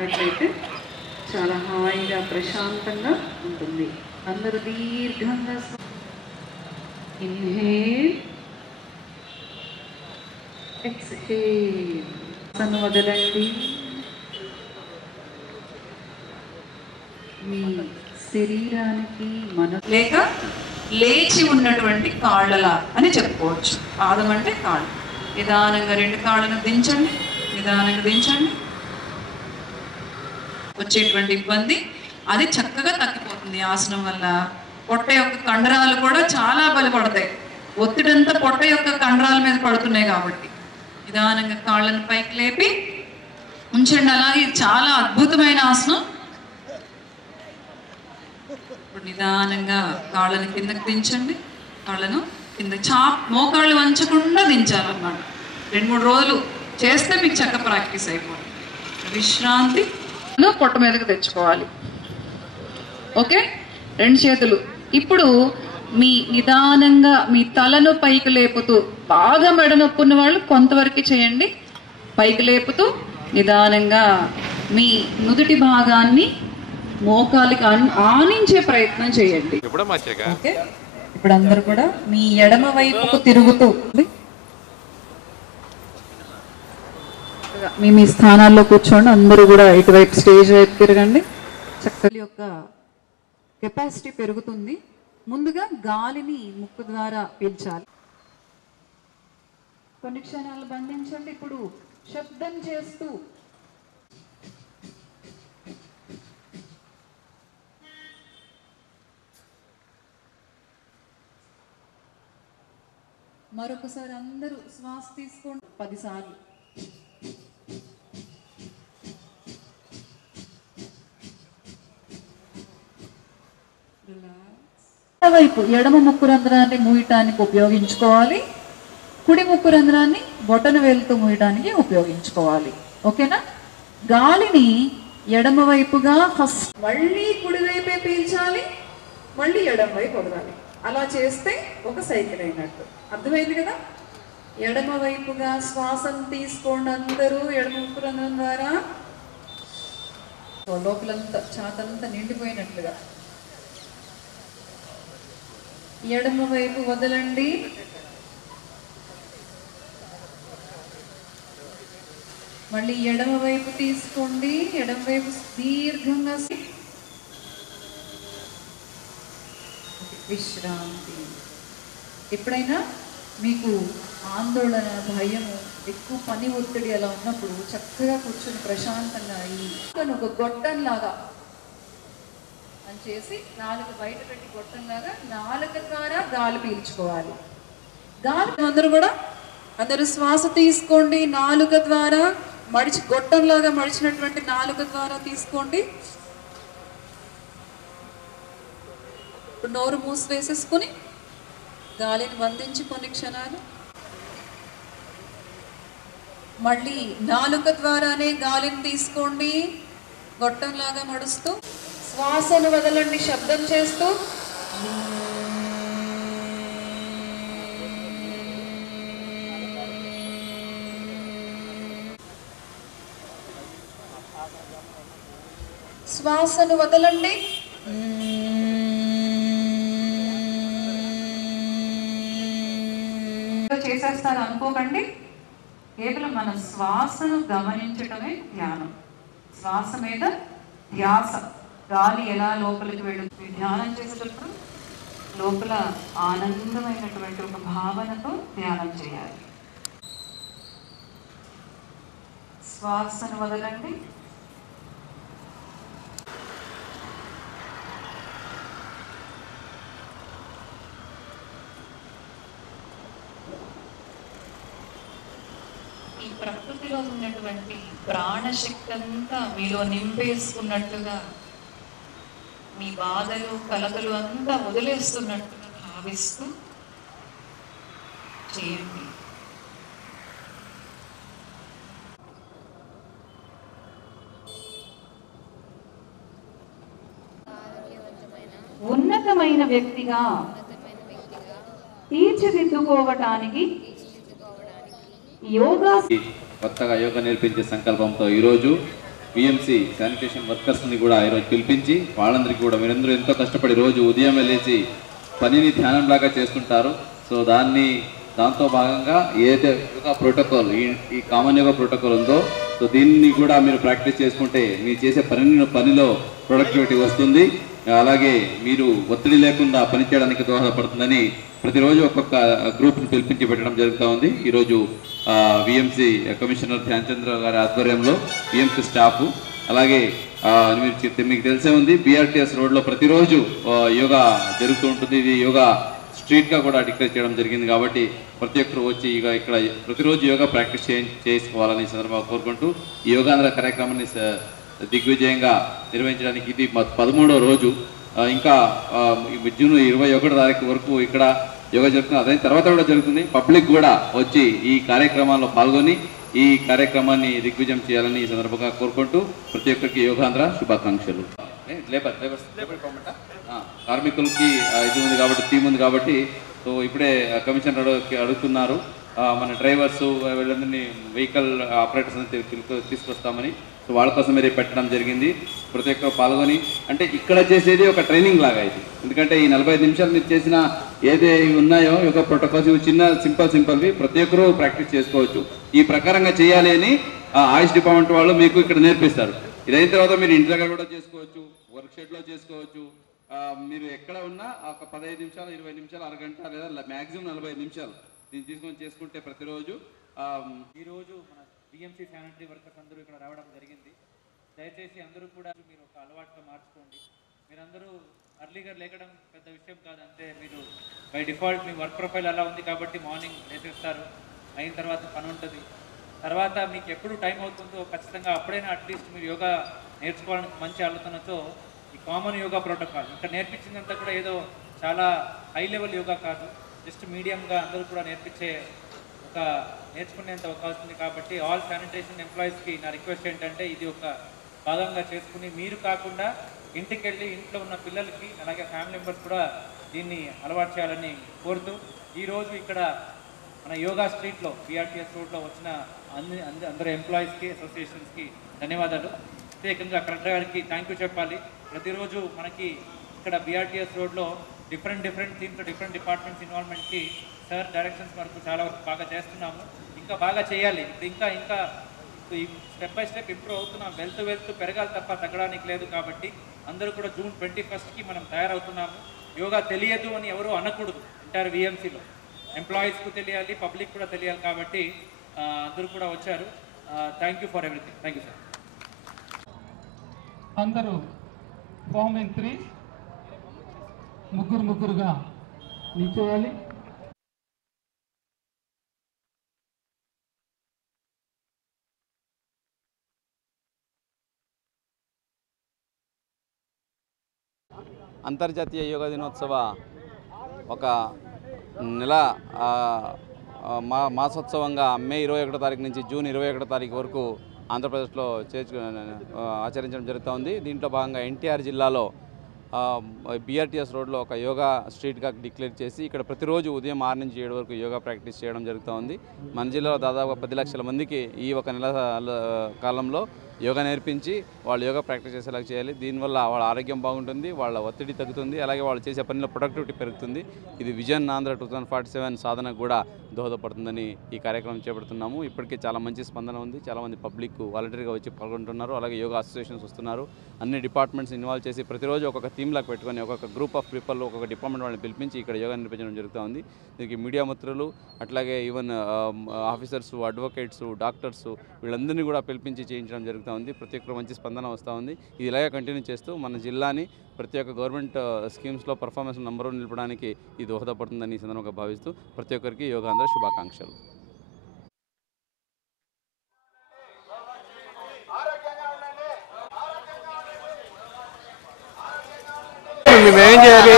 అన్నట్లయితే చాలా హాయిగా ప్రశాంతంగా ఉంటుంది. అందరూ దీర్ఘంగా ఇన్హేల్, ఎక్స్హేల్. శ్వాసను వదలండి. మీ శరీరానికి లేక లేచి ఉన్నటువంటి కాళ్ళలా అని చెప్పుకోవచ్చు. పాదం అంటే కాళ్ళు. నిదానంగా రెండు కాళ్ళను దించండి, నిదానంగా దించండి. వచ్చేటువంటి ఇబ్బంది అది చక్కగా తగ్గిపోతుంది ఆసనం వల్ల. పొట్ట యొక్క కండరాలు కూడా చాలా బలపడతాయి. ఒత్తిడంతా పొట్ట యొక్క కండరాల మీద పడుతున్నాయి కాబట్టి నిదానంగా కాళ్ళను పైకి లేపి ఉంచండి. అలాగే చాలా అద్భుతమైన ఆసనం. ఇప్పుడు నిదానంగా కాళ్ళని కిందకి దించండి. కాళ్ళను కింద మోకాళ్ళు వంచకుండా దించాలన్నమాట. 2-3 రోజులు చేస్తే మీకు చక్క ప్రాక్టీస్ అయిపోతుంది. విశ్రాంతి పొట్ట మీదకి తెచ్చుకోవాలి. ఓకే, 2 చేతులు. ఇప్పుడు మీ నిదానంగా మీ తలను పైకి లేపుతూ, బాగా మెడ నొప్పి ఉన్న వాళ్ళు కొంతవరకు చేయండి. పైకి లేపుతూ నిదానంగా మీ నుదుటి భాగాన్ని మోకాలికి ఆనించే ప్రయత్నం చేయండి. ఓకే, ఇప్పుడు అందరూ కూడా మీ ఎడమ వైపుకు తిరుగుతూ మీ స్థానాల్లో కూర్చోండి. అందరూ కూడా ఇటువైపు స్టేజ్ వైపు తిరగండి. చక్కగా యొక్క కెపాసిటీ పెరుగుతుంది. ముందుగా గాలిని ముక్కు ద్వారా పీల్చాలి. కొన్ని క్షణాలు బంధించండి. ఇప్పుడు శబ్దం చేస్తూ మరొకసారి అందరూ శ్వాస తీసుకోండి 10 సార్లు. వైపు ఎడమ ముక్కు రంధ్రాన్ని మూయటానికి ఉపయోగించుకోవాలి. కుడి ముక్కు రంధ్రాన్ని బొటన వేలుతో మూయటానికి ఉపయోగించుకోవాలి. ఓకేనా? గాలిని ఎడమ వైపుగా ఫస్ట్, మళ్ళీ కుడి వైపే పీల్చాలి, మళ్ళీ ఎడమ వైపు వదలాలి. అలా చేస్తే ఒక సైకిల్ అయినట్టు. అర్థమైంది కదా? ఎడమ వైపుగా శ్వాసను తీసుకోండి అందరూ. ఎడమ ముక్కు రంధ్రం ద్వారా లోపలంతా ఛాతంతా నిండిపోయినట్లుగా. ఎడమ వైపు వదలండి. మళ్ళీ ఎడమ వైపు తీసుకోండి. ఎడమ వైపు దీర్ఘంగా విశ్రాంతి. ఎప్పుడైనా మీకు ఆందోళన, భయము, ఎక్కువ పని ఒత్తిడి అలా ఉన్నప్పుడు చక్కగా కూర్చొని ప్రశాంతంగా ఒక గొట్టంలాగా అని చేసి నాలుక బయట పెట్టి గొట్టంలాగా నాలుక ద్వారా గాలి పీల్చుకోవాలి. గాలి అందరూ శ్వాస తీసుకోండి. నాలుక ద్వారా గొట్టంలాగా మడిచినటువంటి నాలుక ద్వారా తీసుకోండి. ఇప్పుడు నోరు మూసివేసేసుకుని గాలిని బంధించి కొన్ని క్షణాలు మళ్ళీ నాలుక ద్వారానే గాలిని తీసుకోండి. గొట్టంలాగా మడుస్తూ శ్వాసను వదలండి శబ్దం చేస్తూ. శ్వాసను వదలండి. చేసేస్తారు అనుకోకండి. కేవలం మన శ్వాసను గమనించడమే ధ్యానం. శ్వాస మీద ధ్యాస. గాలి ఎలా లోపలికి వెళుతుంది ధ్యానం చేసేటప్పుడు లోపల ఆనందమైనటువంటి ఒక భావనతో ధ్యానం చేయాలి. శ్వాసను వదలండి. ఈ ప్రకృతిలో ఉన్నటువంటి ప్రాణశక్తి అంతా మీలో నింపేసుకున్నట్లుగా, మీ బాధలు కలతలు అంతా వదిలేస్తున్నట్టుగా భావిస్తూ చేయండి. ఉన్నతమైన వ్యక్తిగా తీర్చిదిద్దుకోవటానికి యోగా కొత్తగా యోగా నేర్పించే సంకల్పంతో ఈరోజు విఎంసి శానిటేషన్ వర్కర్స్ని కూడా ఈరోజు పిలిపించి వాళ్ళందరికీ కూడా మీరందరూ ఎంతో కష్టపడి రోజు ఉదయం వెళ్ళేసి పనిని ధ్యానంలాగా చేస్తుంటారు. సో దాంతో భాగంగా ఏదైతే యోగా ప్రోటోకాల్ ఈ కామన్ యోగా ప్రోటోకాల్ ఉందో సో దీన్ని కూడా మీరు ప్రాక్టీస్ చేసుకుంటే మీరు చేసే పనిలో ప్రొడక్టివిటీ వస్తుంది. అలాగే మీరు ఒత్తిడి లేకుండా పనిచేయడానికి దోహదపడుతుందని ప్రతిరోజు ఒక్కొక్క గ్రూప్ని పిలిపించి పెట్టడం జరుగుతూ ఉంది. ఈరోజు విఎంసి కమిషనర్ ధ్యాన్ చంద్ర గారి ఆధ్వర్యంలో విఎంసి స్టాఫ్ అలాగే మీకు తెలిసే ఉంది బిఆర్టీఎస్ రోడ్లో ప్రతిరోజు యోగా జరుగుతూ ఉంటుంది. ఇది యోగా స్ట్రీట్గా కూడా డిక్లేర్ చేయడం జరిగింది కాబట్టి ప్రతి ఒక్కరు వచ్చి ఇక్కడ ప్రతిరోజు యోగా ప్రాక్టీస్ చేసుకోవాలని సందర్భంగా కోరుకుంటూ ఈ యోగాంధ్ర కార్యక్రమాన్ని దిగ్విజయంగా నిర్వహించడానికి ఇది 13వ రోజు. ఇంకా జూన్ 21 తారీఖు వరకు ఇక్కడ యోగా జరుగుతుంది. అదే తర్వాత కూడా జరుగుతుంది. పబ్లిక్ కూడా వచ్చి ఈ కార్యక్రమాల్లో పాల్గొని ఈ కార్యక్రమాన్ని దిగ్విజయం చేయాలని ఈ సందర్భంగా కోరుకుంటూ ప్రతి ఒక్కరికి యోగాంధ్ర శుభాకాంక్షలు. కార్మికులకి ఇది ఉంది కాబట్టి టీం ఉంది కాబట్టి సో ఇప్పుడే కమిషనర్ అడుగుతున్నారు మన డ్రైవర్స్ వీళ్ళందరినీ వెహికల్ ఆపరేటర్స్ తీసుకొస్తామని. సో వాళ్ళ కోసం మీరు పెట్టడం జరిగింది. ప్రతి ఒక్కరు పాల్గొని అంటే ఇక్కడ చేసేది ఒక ట్రైనింగ్ లాగా ఇది. ఎందుకంటే ఈ 45 నిమిషాలు మీరు చేసిన ఏదే ఉన్నాయో యోగా ప్రోటోకాల్స్ ఇవి చిన్న సింపుల్వి ప్రతి ఒక్కరు ప్రాక్టీస్ చేసుకోవచ్చు. ఈ ప్రకారంగా చేయాలి అని ఆయుష్ డిపార్ట్మెంట్ వాళ్ళు మీకు ఇక్కడ నేర్పిస్తారు. ఇదైన తర్వాత మీరు ఇంటి దగ్గర కూడా చేసుకోవచ్చు, వర్క్ షెడ్లో చేసుకోవచ్చు. మీరు ఎక్కడ ఉన్నా ఒక 15 నిమిషాలు 20 నిమిషాలు అరగంట లేదా మ్యాక్సిమం 45 నిమిషాలు దీన్ని తీసుకొని చేసుకుంటే ప్రతిరోజు ఈరోజు మన బిఎంసి శానిటరీ వర్కర్స్ అందరూ ఇక్కడ రావడం జరిగింది. దయచేసి అందరూ కూడా మీరు ఒక అలవాటుగా మార్చుకోండి. మీరందరూ అర్లీగా లేకడం పెద్ద విషయం కాదు. అంటే మీరు by default me work profile అలా ఉంది కాబట్టి మార్నింగ్ లేచేస్తారు, అయిన తర్వాత పని ఉంటుంది. తర్వాత మీకు ఎప్పుడు టైం అవుతుందో ఖచ్చితంగా అప్పుడైనా అట్లీస్ట్ మీరు యోగా నేర్చుకోవడానికి మంచి ఆలోచనతో ఈ కామన్ యోగా ప్రోటోకాల్ ఇక్కడ నేర్పించిందంతా కూడా ఏదో చాలా హై లెవెల్ యోగా కాదు, జస్ట్ మీడియంగా అందరూ కూడా నేర్చుకునేంత అవకాశం ఉంది. కాబట్టి ఆల్ శానిటేషన్ ఎంప్లాయీస్కి నా రిక్వెస్ట్ ఏంటంటే ఇది ఒక భాగంగా చేసుకుని మీరు కాకుండా ఇంటికి వెళ్ళి ఇంట్లో ఉన్న పిల్లలకి అలాగే ఫ్యామిలీ మెంబర్స్ కూడా దీన్ని అలవాటు చేయాలని కోరుతూ ఈరోజు ఇక్కడ మన యోగా స్ట్రీట్లో బిఆర్టీఎస్ రోడ్లో వచ్చిన అందరు ఎంప్లాయీస్కి అసోసియేషన్స్కి ధన్యవాదాలు. ప్రత్యేకంగా కలెక్టర్ గారికి థ్యాంక్ యూ చెప్పాలి. ప్రతిరోజు మనకి ఇక్కడ బిఆర్టీఎస్ రోడ్లో డిఫరెంట్ దీంట్లో డిఫరెంట్ డిపార్ట్మెంట్స్ ఇన్వాల్వ్మెంట్కి సార్ డైరెక్షన్స్ వరకు చాలా వరకు బాగా చేస్తున్నాము. ఇంకా బాగా చేయాలి. ఇంకా స్టెప్ బై స్టెప్ ఇంప్రూవ్ అవుతున్నాం. వెళ్తూ పెరగాలి తప్ప తగ్గడానికి లేదు. కాబట్టి అందరూ కూడా జూన్ 21కి మనం తయారవుతున్నాము. యోగా తెలియదు అని ఎవరు అనకూడదు. ఎంటైర్ విఎంసీలో ఎంప్లాయీస్కు తెలియాలి, పబ్లిక్ కూడా తెలియాలి. కాబట్టి అందరూ కూడా వచ్చారు. Thank you for everything. Thank you sir. అందరూ ఫామ్ ఇన్ 3 ముగ్గురుగా నిల్చోవాలి. అంతర్జాతీయ యోగా దినోత్సవ ఒక నెల మాసోత్సవంగా మే 21 తారీఖు నుంచి జూన్ 21 తారీఖు వరకు ఆంధ్రప్రదేశ్లో ఆచరించడం జరుగుతూ ఉంది. దీంట్లో భాగంగా ఎన్టీఆర్ జిల్లాలో బిఆర్టీఎస్ రోడ్లో ఒక యోగా స్ట్రీట్గా డిక్లేర్ చేసి ఇక్కడ ప్రతిరోజు ఉదయం 6 నుంచి 7 వరకు యోగా ప్రాక్టీస్ చేయడం జరుగుతూ ఉంది. మన జిల్లాలో దాదాపు 10 లక్షల మందికి ఈ ఒక నెల కాలంలో యోగా నేర్పించి వాళ్ళు యోగా ప్రాక్టీస్ చేసేలాగా చేయాలి. దీనివల్ల వాళ్ళ ఆరోగ్యం బాగుంటుంది, వాళ్ళ ఒత్తిడి తగ్గుతుంది, అలాగే వాళ్ళు చేసే పనిలో ప్రొడక్టివిటీ పెరుగుతుంది. ఇది విజన్ ఆంధ్ర 2047 సాధనకు కూడా దోహదపడుతుందని ఈ కార్యక్రమం చేపడుతున్నాము. ఇప్పటికే చాలా మంచి స్పందన ఉంది. చాలామంది పబ్లిక్ వాలంటీర్గా వచ్చి పాల్గొంటున్నారు. అలాగే యోగా అసోసియేషన్స్ వస్తున్నారు. అన్ని డిపార్ట్మెంట్స్ ఇన్వాల్వ్ చేసి ప్రతిరోజు ఒక్కొక్క థీమ్లాగా పెట్టుకొని ఒక్కొక్క గ్రూప్ ఆఫ్ పీపుల్ ఒక్కొక్క డిపార్ట్మెంట్ వాళ్ళని పిలిపించి ఇక్కడ యోగా నిర్వహించడం జరుగుతూ ఉంది. దీనికి మీడియా మిత్రులు అట్లాగే ఈవెన్ ఆఫీసర్స్, అడ్వకేట్స్, డాక్టర్స్ వీళ్ళందరినీ కూడా పిలిపించి చేయించడం జరుగుతుంది. ప్రతి ఒక్కరు మంచి స్పందన వస్తూ ఉంది. ఇది ఇలాగే కంటిన్యూ చేస్తూ మన జిల్లాని ప్రతి ఒక్క గవర్నమెంట్ స్కీమ్స్లో పర్ఫార్మెన్స్ నంబర్ 1 నిలపడానికి ఇది దోహదపడుతుందని ఈ సందర్భంగా భావిస్తూ ప్రతి ఒక్కరికి యోగాంధ్ర శుభాకాంక్షలు. మేమేం చేయాలి?